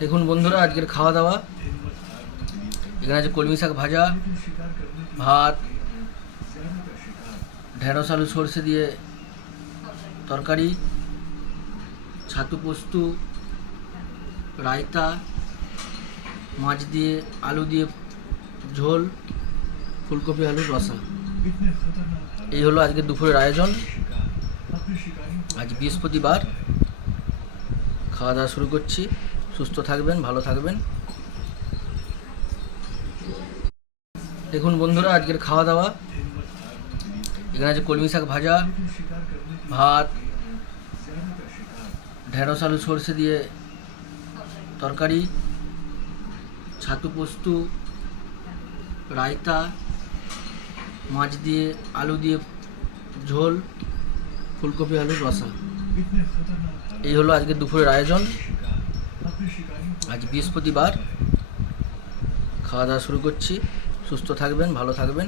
দেখুন বন্ধুরা, আজকের খাওয়া দাওয়া এখানে আছে কলমি শাক ভাজা, ভাত, ঢেঁড়স আলু সর্ষে দিয়ে তরকারি, ছাতু পোস্ত, রায়তা, মাছ দিয়ে আলু দিয়ে ঝোল, ফুলকপি আলুর রসা। এই হলো আজকে দুপুরের আয়োজন। আজ বৃহস্পতিবার। খাওয়া দাওয়া শুরু করছি। সুস্থ থাকবেন, ভালো থাকবেন। দেখুন বন্ধুরা, আজকের খাওয়া দাওয়া এখানে আছে কলমি শাক ভাজা, ভাত, ঢেঁড়স আলু সর্ষে দিয়ে তরকারি, ছাতু পোস্ত, রায়তা, মাছ দিয়ে আলু দিয়ে ঝোল, ফুলকপি আলুর রসা। এই হলো আজকে দুপুরের আয়োজন। আজ বৃহস্পতিবার। খাওয়া দাওয়া শুরু করছি। সুস্থ থাকবেন, ভালো থাকবেন।